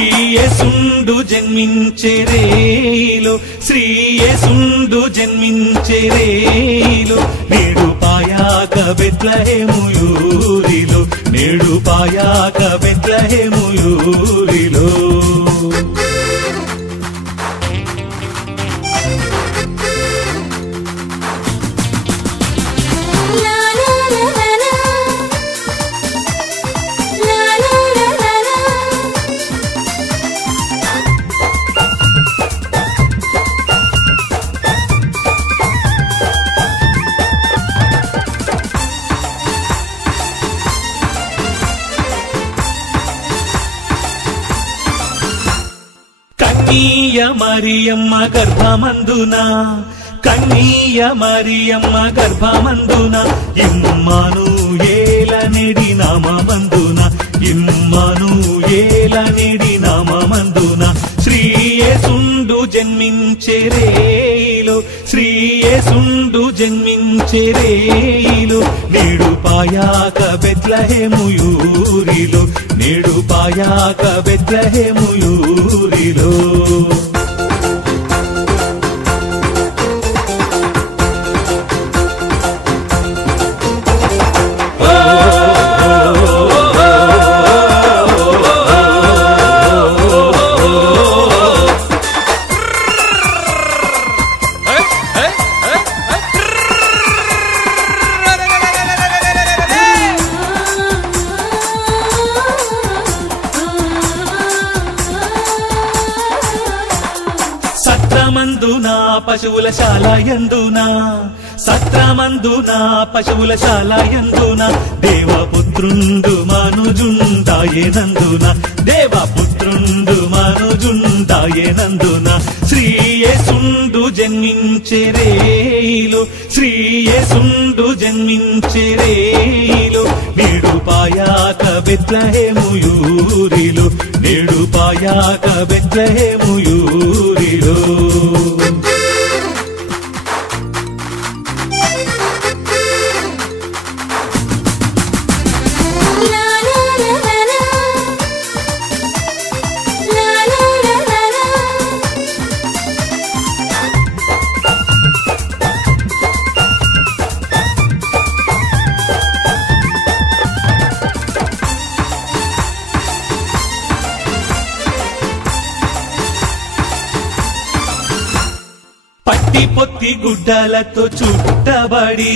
శ్రీయేసుండు జన్మించే రేయిలో శ్రీయేసుండు జన్మించే రేయిలో నేడు పాయాక బెత్లెహేము యూరిలో నేడు పాయాక బెత్లెహేము యూరిలో కన్నీయ మరియమ్మ గర్భమందున కన్నీయ మరియమ్మ గర్భమందున ఇమ్మానుయేల నేడి నామమందున ఇమ్మానుయేల నేడి నామమందున శ్రీయేసుండు జన్మించే రేయిలో శ్రీయేసుండు జన్మించే రేయిలో నేడు పాయాక బెత్లెహేము యూరిలో నేడు పాయాక బెత్లెహేము యూరిలో సత్రమందున పశువుల శాలయందున సత్రమందున పశువుల శాలయందున దేవపుత్రుండు మనుజుండాయేనందున దేవపుత్రుండు మనుజుండాయేనందున శ్రీయేసుండు జన్మించే రేయిలో శ్రీయేసుండు జన్మించే రేయిలో నేడు పాయాక బెత్లెహేము యూరిలో నేడు పాయాక బెత్లెహేము యూరిలో పట్టి పొత్తి గుడ్డలతో చుట్టబడి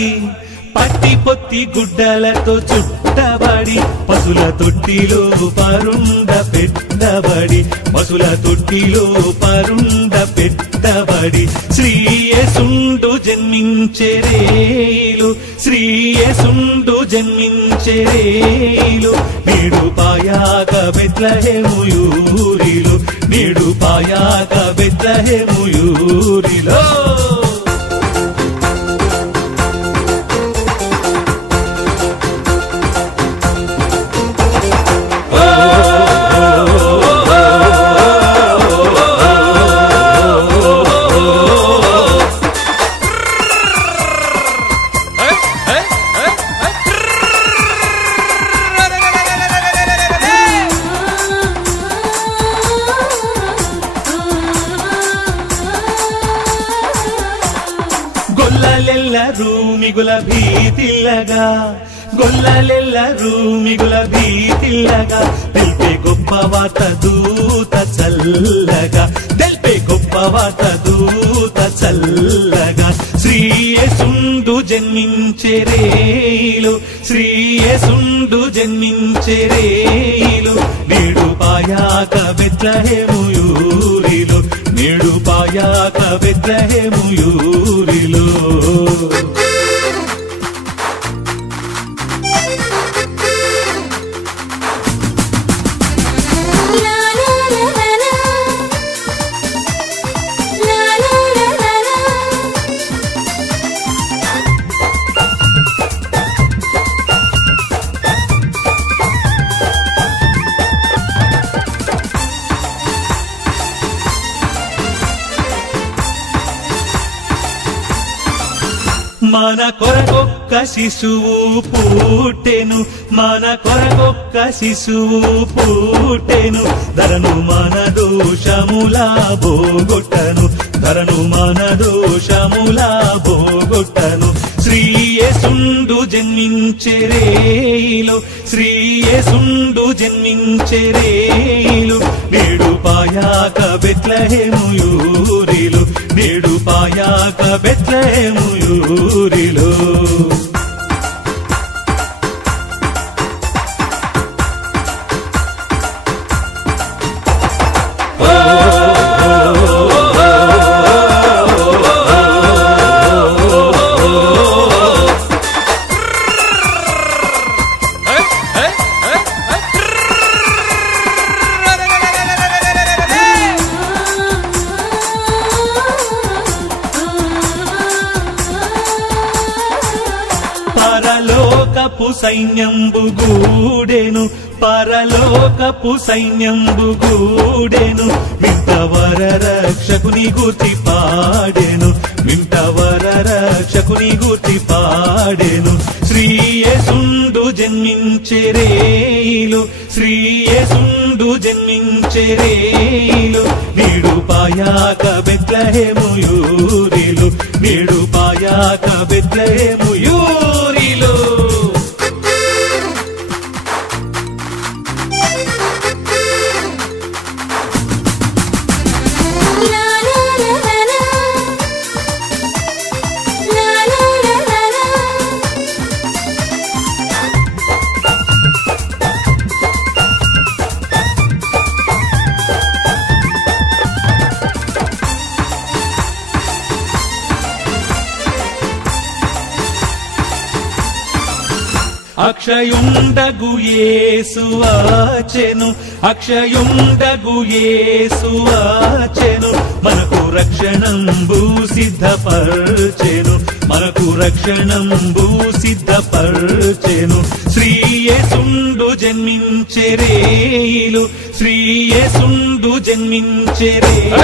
పట్టి పొత్తి గుడ్డలతో చుట్టబడి పశుల తొట్టిలో పరుండ పెట్టబడి పశుల తొట్టిలో పరుండ పెట్టబడి శ్రీయేసుండు జన్మించే రేయిలో శ్రీయేసుండు జన్మించే రేయిలో నేడు పాయాక బెత్లెహేము యూరిలో నేడు పాయాక బెత్లెహేము యూరిలో గొల్లలెల్లరూ మిగుల భీతిల్లగా గొల్లలెల్లరూ మిగుల భీతిల్లగా తెలిపే గొప్ప వాత దూత చల్లగా తెలిపే గొప్ప వాత దూత చల్లగా శ్రీయేసుండు జన్మించే రేయిలో శ్రీయేసుండు జన్మించే రేయిలో నేడు పాయాక బెత్లెహేము యూరిలో నేడు పాయాక బెత్లెహేము యూరిలో మన కొరకొక్క శిశువు పుట్టెను, మన కొరకొక్క శిశువు పుట్టెను, ధరను మన దోషములా బోగొట్టను, ధరను మన దోషములా బోగొట్టను. శ్రీయేసుండు జన్మించెరేయిలో, శ్రీయేసుండు జన్మించెరేయిలో, నేడు పాయాక బెత్లెహేము యూరిలో, నేడు పాయాక బెత్లెహేము యూరిలో. పరలోకపు సైన్యంబు గూడెను, పరలోకపు సైన్యంబు గూడెను, వింటవర రక్షకుని గూర్చి పాడెను, వింటవర రక్షకుని గూర్చి పాడెను. శ్రీయేసుండు జన్మించెరేయిలో, శ్రీయేసుండు జన్మించెరేయిలో, నేడు పాయాక బెత్లెహేము యూరిలో, నేడు పాయాక బెత్లెహేము యూరిలో. అక్షయుండగు యేసు వచ్చెను, అక్షయుండగు యేసు వచ్చెను, మనకు రక్షణంబు సిద్ధపర్చెను, మనకు రక్షణంబు సిద్ధపర్చెను. శ్రీయేసుండు జన్మించెరేయిలో, శ్రీయేసుండు జన్మించెరేయిలో,